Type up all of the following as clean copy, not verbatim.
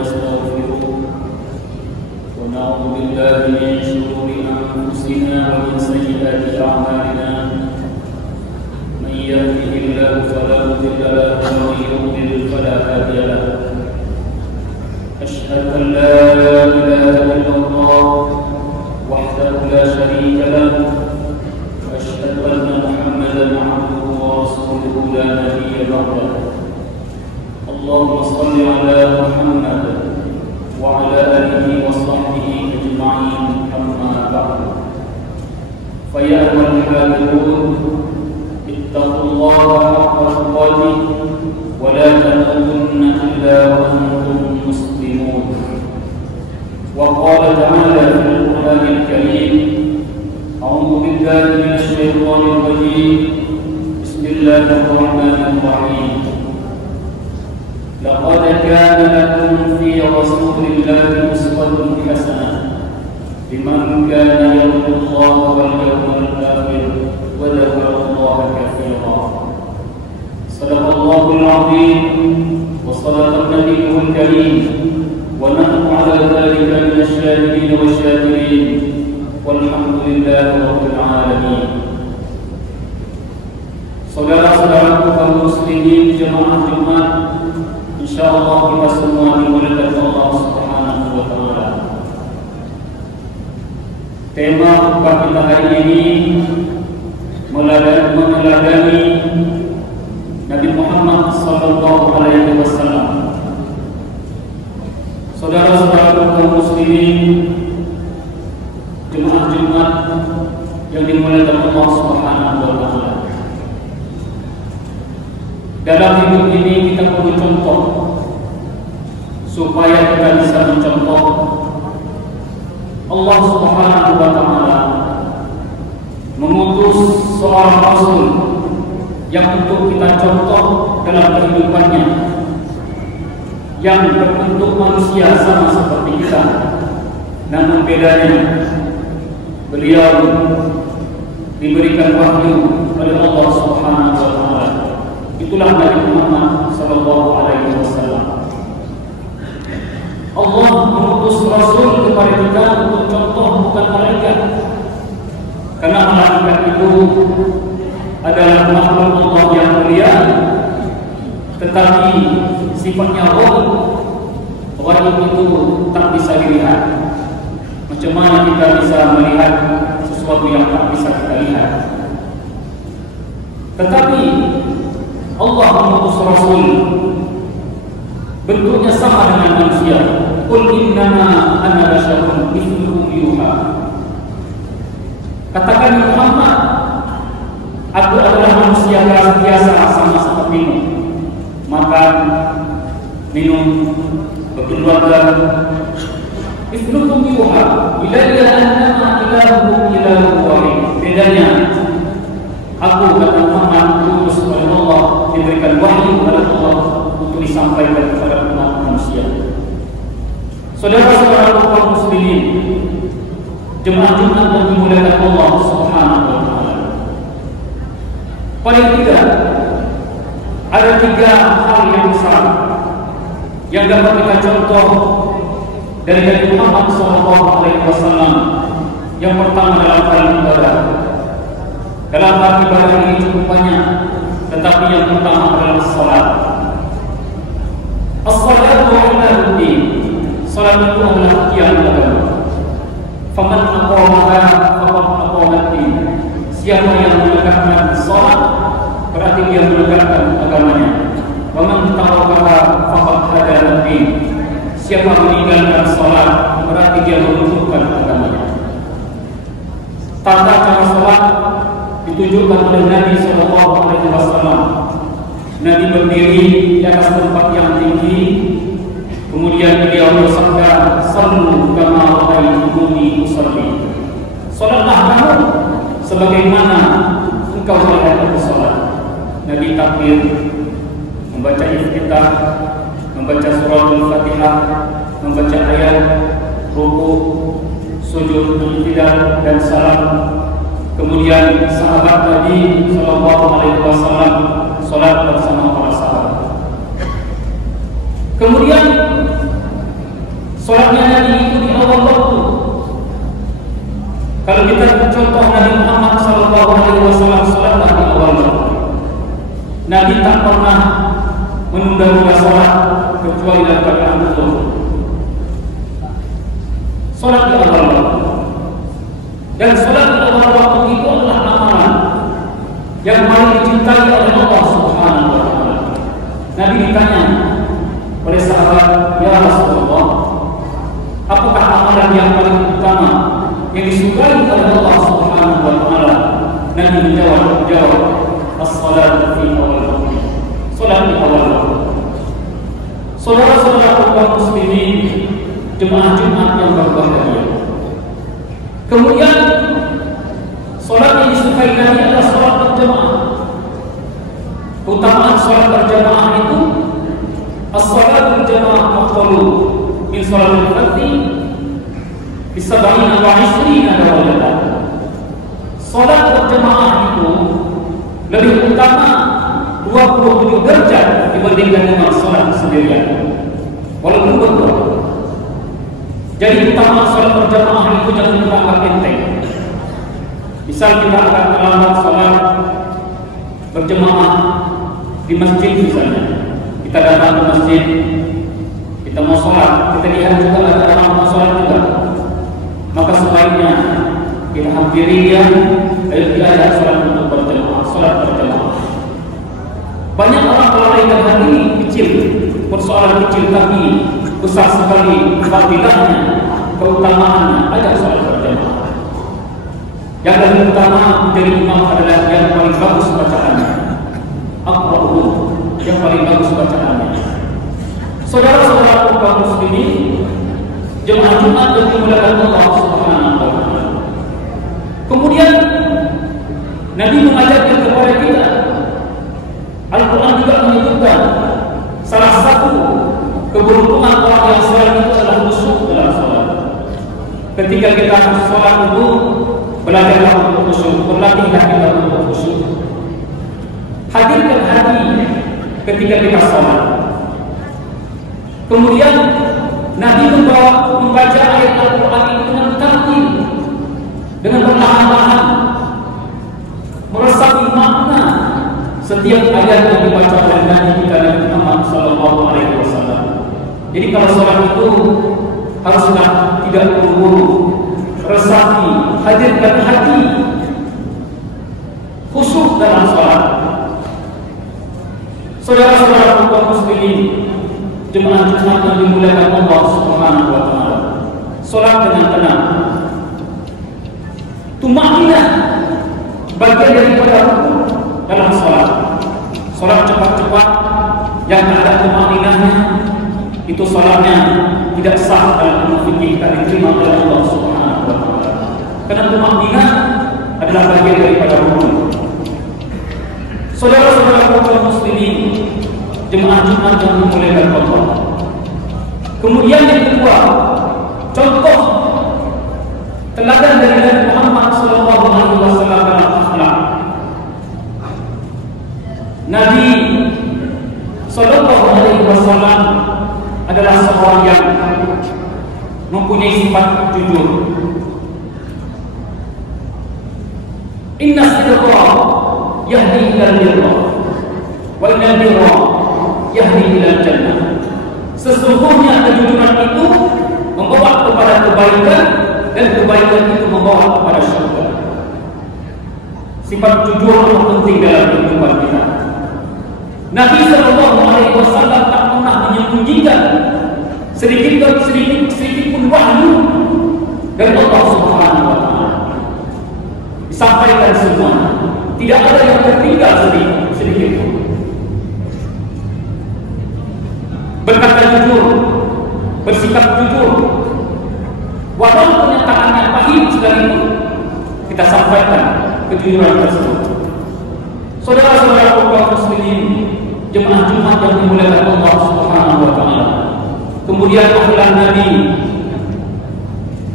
ونستغفره ونعوذ بالله من شرور أنفسنا ومن سيئات أعمالنا من يهده الله فلا مضل له ومن يضلل فلا هادي له أشهد أن لا إله إلا الله وحده لا شريك له وأشهد أن محمدا عبده ورسوله لا نبي بعده اللهم صل على محمد وعلى آله وصحبه أجمعين أما بعد فيا أيها الحاذرون اتقوا الله حق تقاته ولا تموتن إلا وأنتم مسلمون وقال تعالى في القرآن الكريم أعوذ بالله من الشيطان الرجيم بسم الله الرحمن الرحيم لقد كان لكم في رسول الله أسوة حسنة لمن كان يرجو الله واليوم الآخر وذكر الله كثيرا صدق الله العظيم وصدق النبي الكريم ونحن على ذلك من الشاهدين والشاكرين والحمد لله رب العالمين. Saudara-saudaraku kaum muslimin jemaah Jumat, insyaallah kita semua dimuliakan Allah Subhanahu wa taala. Tema khutbah kita hari ini meneladani Nabi Muhammad sallallahu alaihi wasallam. Saudara-saudaraku kaum muslimin jemaah Jumat yang dimuliakan Allah Subhanahu wa taala. Dalam hidup ini kita perlu contoh supaya kita bisa mencontoh Allah Subhanahu wa taala mengutus seorang rasul yang untuk kita contoh dalam kehidupannya, yang berbentuk manusia sama seperti kita, namun bedanya beliau diberikan wahyu oleh Allah Subhanahu wa taala. Itulah Nabi Muhammad sallallahu alaihi wasallam. Allah mengutus rasul kepada kita untuk contoh, bukan malaikat. Karena malaikat itu adalah makhluk Allah yang mulia, tetapi sifatnya wahyu itu tak bisa dilihat. Macam mana kita bisa melihat sesuatu yang tak bisa kita lihat? Tetapi Allah mengutus rasul bentuknya sama dengan manusia. Qul innama ana basyarun mithlukum yuha. Katakan Muhammad, aku adalah manusia biasa sama sepertimu. Makan, minum, berkeluarga. Mithlukum yuha ilayya annama ilahukum ilahun wahid. Bedanya aku kata Muhammad diutus oleh Allah, diberikan wahyu oleh Allah untuk disampaikan kepada umat manusia. Saudara-saudara kaum muslimin, jemaah Jumat yang dimuliakan Allah Subhanahu wa taala. Paling tidak ada 3 hal yang besar yang dapat kita contoh dari Nabi Muhammad sallallahu alaihi wasallam. Yang pertama dalam hal ibadah. Dalam hal ibadah ini cukup banyak, tetapi yang pertama adalah salat. As-salatu imaduddin. Salat itu adalah tiang agama. Faman aqamaha faqad aqamaddin. Siapa yang menegakkan salat berarti dia menegakkan agamanya. Waman tarakaha faqad hadaraddin. Siapa meninggalkan salat berarti dia meruntuhkan agamanya. Tata cara salat ditunjukkan oleh Nabi sallallahu alaihi wasallam. Nabi berdiri di atas tempat yang tinggi, kemudian beliau bersabda, "Sallu kama ra'aytumuni usalli." Salatlah kamu sebagaimana engkau melihat aku salat. Nabi takbir, membaca iftitah, membaca surah Al-Fatihah, membaca ayat, rukuk, sujud, i'tidal dan salam. Kemudian sahabat Nabi sallallahu alaihi wasallam salat bersama para sahabat. Kemudian Salatnya Nabi itu di awal waktu. Kalau kita contoh Nabi Muhammad SAW, salatlah di awal waktu. Nabi tak pernah menunda-nunda salat kecuali dalam keadaan zuhur. Salat di awal waktu. Dan salat di awal waktu itu adalah amalan yang paling dicintai oleh Allah Subhanahu wa taala. Nabi ditanya oleh sahabat, "Ya Rasulullah, apakah amalan yang paling utama yang disukai oleh Allah Subhanahu wa taala?" Nabi menjawab, "As-salat fi awal waktu." Salat di awal waktu. Saudara-saudara kaum muslimin, jemaah Jumat yang berbahagia. Kemudian salat yang disukai Nabi adalah salat berjamaah. Keutamaan salat berjamaah itu, as-salat berjamaah afdalu min salatil fardhi bi 70 wa 20 darajatan. Salat berjamaah itu lebih utama 27 derajat dibandingkan dengan salat sendirian. Walaupun berdua. Jadi utama salat berjamaah itu jangan kita anggap enteng. Misal kita akan melakukan salat berjamaah di masjid misalnya. Kita datang ke masjid, kita mau salat, kita lihat juga ada orang mau salat juga. Maka sebaiknya kita hampiri dia, lalu kita ada salat untuk berjamaah, salat berjamaah. Banyak orang melalaikan hal ini kecil, persoalan kecil tapi besar sekali fadilahnya, keutamaannya ada salat berjamaah. Yang lebih utama menjadi imam adalah yang paling bagus bacaannya. Aqra'uhu, yang paling bagus bacaannya. Saudara-saudara kaum muslimin, jemaah Jumat yang dimuliakan Allah Subhanahu wa taala. Kemudian Nabi mengajarkan kepada kita, Al-Quran juga menyebutkan salah satu keberuntungan orang yang salat itu adalah khusyuk dalam salat. Ketika kita salat itu belajarlah untuk khusyuk, berlatihlah kita untuk khusyuk. Hadirkan hati ketika kita salat. Kemudian Nabi membaca ayat Al-Quran itu dengan tertib, dengan perlahan-lahan, meresapi makna setiap ayat yang dibaca oleh Nabi kita Nabi Muhammad SAW. Jadi kalau salat itu haruslah tidak buru-buru, resapi, hadirkan hati, khusyuk dalam salat. Saudara-saudara kaum muslimin, jemaah Jumat yang dimuliakan Allah Subhanahu wa taala. Salat dengan tenang. Tumaninah bagian daripada rukun dalam salat. Salat cepat-cepat yang tak ada tumaninahnya, itu salatnya tidak sah dalam ilmu fikih, tak diterima oleh Allah Subhanahu wa taala. Karena tumaninah adalah bagian daripada rukun. Saudara-saudara kaum muslimin, jemaah Jumat yang dimuliakan Allah. Kemudian yang kedua, contoh teladan dari Nabi Muhammad SAW dalam akhlak. Nabi SAW adalah seorang yang mempunyai sifat jujur. Inna sidqa yahdi ilal birra wa inna birra yahdi ilal jannah. Sesungguhnya kejujuran itu membawa kepada kebaikan dan kebaikan itu membawa kepada syurga. Sifat jujur yang penting dalam kehidupan kita. Nabi SAW tak pernah menyembunyikan sedikit pun wahyu dari Allah Subhanahu wa taala. Disampaikan semua, tidak ada yang tertinggal sedikit pun. Berkata jujur, bersikap jujur, walaupun kenyataannya pahit sekalipun, kita sampaikan kejujuran tersebut. Saudara-saudara kaum muslimin, jemaah Jumat yang dimuliakan Allah Subhanahu wa taala. Kemudian akhlak Nabi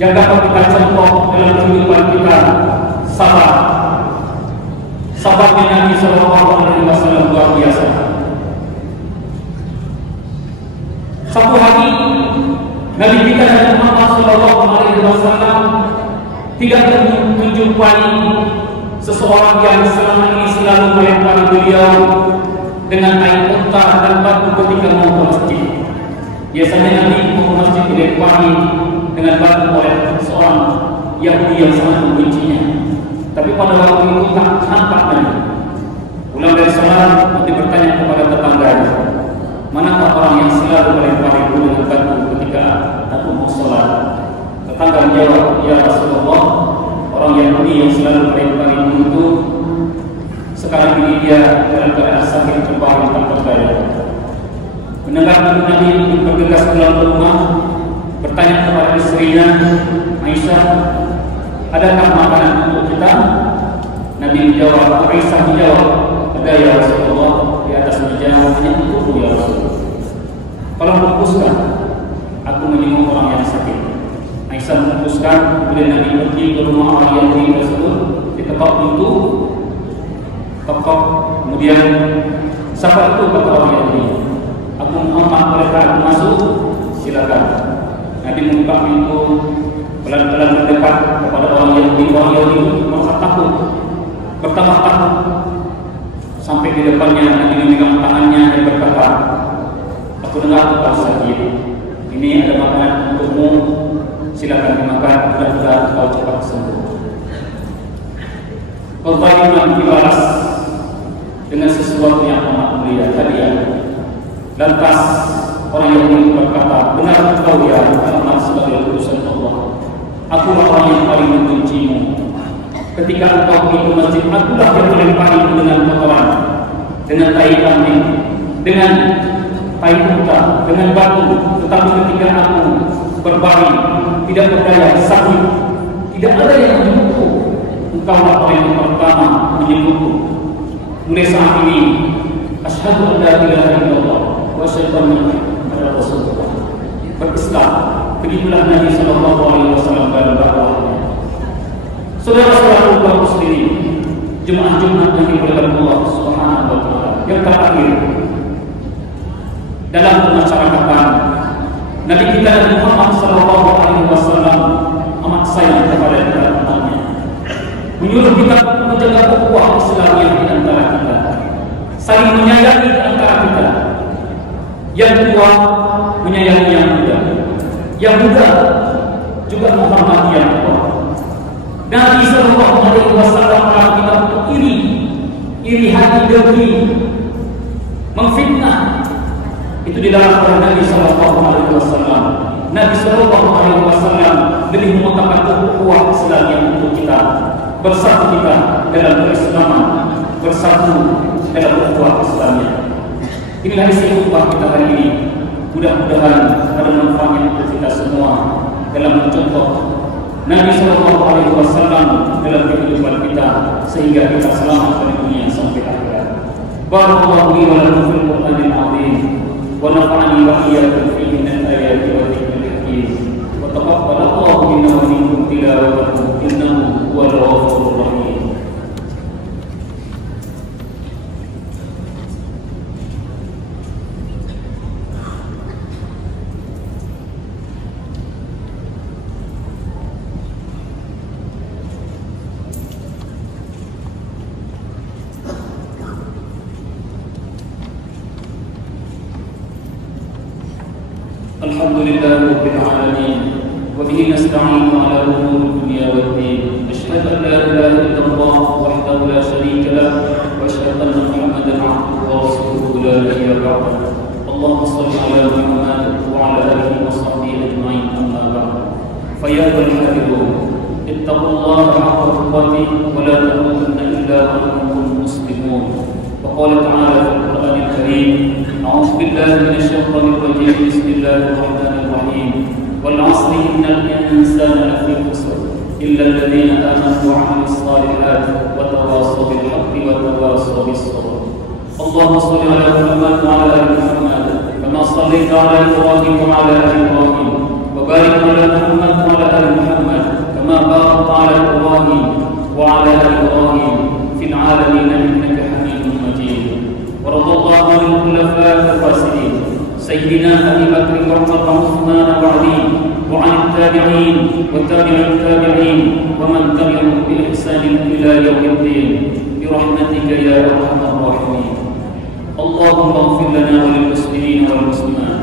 yang dapat kita contoh dalam kehidupan kita, sabar. Sabarnya Nabi SAW luar biasa. Satu hari Nabi kita Nabi Muhammad SAW tidak menjumpai seseorang yang selama ini selalu melempari beliau dengan kain unta dan batu ketika mau ke masjid. Biasanya Nabi mau ke masjid dilempari dengan batu oleh seorang Yahudi yang sangat membencinya. Tapi pada waktu itu tak nampak Nabi. Pulang dari salat, Nabi bertanya kepada tetangganya, manakah orang yang selalu melempari dengan batu ketika aku mau salat? Tetangga menjawab, ya Rasulullah, orang Yahudi yang selalu melempari itu sekarang ini dia dalam keadaan sakit terbaring tak berdaya. Mendengar Nabi bergegas pulang ke rumah, bertanya kepada istrinya Aisyah, adakah makanan untuk kita? Nabi menjawab, Aisyah menjawab, ada ya Rasulullah, di atas meja hanya untukmu ya Rasulullah. Kalau memutuskan, aku menjenguk orang yang sakit. Aisyah memutuskan, kemudian Nabi pergi ke rumah orang Yahudi tersebut, diketok pintu, ketok, kemudian siapa itu kata orang Yahudi? Aku Muhammad, mereka aku masuk, silakan. Nabi membuka pintu, pelan-pelan mendekat kepada orang Yahudi. Orang Yahudi merasa takut, bertambah takut. Sampai di depannya Nabi memegang tangannya dan berkata, aku dengar kau sakit. Ini ada makanan untukmu, silakan dimakan, mudah-mudahan kau cepat sembuh. Khotbah dibalas dengan sesuatu yang amat mulia, hadiah. Lantas orang Yahudi berkata, benar kau ya Muhammad sebagai utusan Allah. Akulah orang yang paling membencimu. Ketika engkau pergi ke masjid, akulah yang melempari dengan kotoran, dengan tai kambing, dengan tai unta, dengan batu. Tetapi ketika aku berbaring, tidak berdaya, sakit, tidak ada yang menjemputku. Engkaulah orang yang pertama menjemputku. Mulai saat ini, asyhadu an la ilaha illallah wa asyhadu anna Rasulullah. Berislam, begitulah Nabi sallallahu alaihi wasallam dalam dakwahnya. Saudara-saudara kaum muslimin, Jumat-Jumat yang dimuliakan Allah Subhanahu wa taala. Yang terakhir, dalam pemasyarakatan, Nabi kita Nabi Muhammad sallallahu alaihi wasallam amat sayang kepada umatnya. Menyuruh kita menjaga ukhuwah Islamiyah di antara kita, saling menyayangi di antara kita. Yang tua menyayangi yang muda, yang muda juga menghormati yang tua. Nabi sallallahu alaihi wasallam melarang kita untuk iri hati, dengki, memfitnah. Itu dilarang oleh Nabi sallallahu alaihi wasallam. Nabi sallallahu alaihi wasallam lebih mengutamakan ukhuwah Islamiyah untuk kita, bersatu kita dalam keislaman, bersatu dalam ukhuwah Islamiyah. Inilah isi khutbah kita hari ini. Mudah-mudahan ada manfaatnya untuk kita semua dalam mencontoh Nabi sallallahu alaihi wasallam dalam kehidupan kita sehingga kita selamat dari dunia sampai akhirat. Barakallahu li wa lakum fil Qur'anil 'azim wa nafa'ani wa iyyakum fihi min al-ayati wa dhikril hakim. Wa taqabbalallahu minna wa minkum tilawatahu innahu huwal ghafurur rahim. Alhamdulillah rabbil alamin wa bihi nasta'inu ala umuri dunya waddin. Asyhadu an la ilaha illallah wahdahu la syarika lah wa asyhadu anna Muhammadan 'abduhu wa rasuluhu la nabiyya ba'dahu. Allahumma shalli ala Muhammad wa ala alihi wa sahbihi ajma'in, amma ba'd. Fa ya ayyuhal ittaqullaha haqqa tuqatih wa la tamutunna illa wa antum muslimun. Wa qala ta'ala fil Qur'anil karim, أعوذ بالله من الشيطان الرجيم بسم الله الرحمن الرحيم والعصر إن الإنسان لفي خسر إلا الذين آمنوا وعملوا الصالحات وتواصوا بالحق وتواصوا بالصبر. اللهم صل على محمد وعلى آل محمد كما صليت على إبراهيم وعلى آل إبراهيم وبارك على محمد وعلى آل محمد كما باركت على إبراهيم وعلى آل إبراهيم في العالمين إنك حميد مجيد. ورضي الله عن الخلفاء الراشدين سيدنا أبي بكر وعمر عثمان وعلي وعن التابعين وتابع التابعين ومن تبعهم بإحسان إلى يوم الدين برحمتك يا أرحم الراحمين. اللهم اغفر لنا وللمسلمين والمسلمات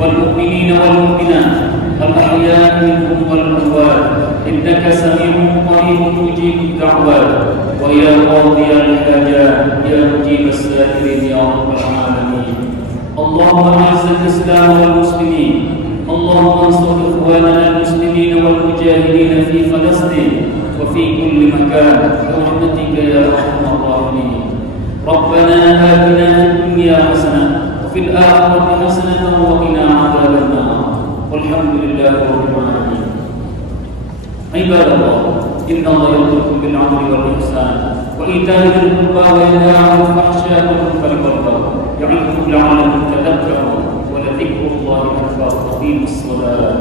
والمؤمنين والمؤمنات الأحياء منهم والأموات إنك سميع قريب مجيب الدعوات ويا قاضي الحاجات يا مجيب السائلين يا رب العالمين. اللهم أعز الإسلام والمسلمين، اللهم انصر إخواننا المسلمين والمجاهدين في فلسطين وفي كل مكان برحمتك يا أرحم الراحمين. ربنا آتنا في الدنيا حسنة وفي الآخرة حسنة وقنا عذاب النار والحمد لله رب العالمين. عباد الله، إن الله يأمركم بالعدل والإحسان وإيتاء ذي القربى وينهى عن الفحشاء والمنكر والبغي يعظكم لعلكم تذكرون ولذكر الله أكبر. أقيموا الصلاة.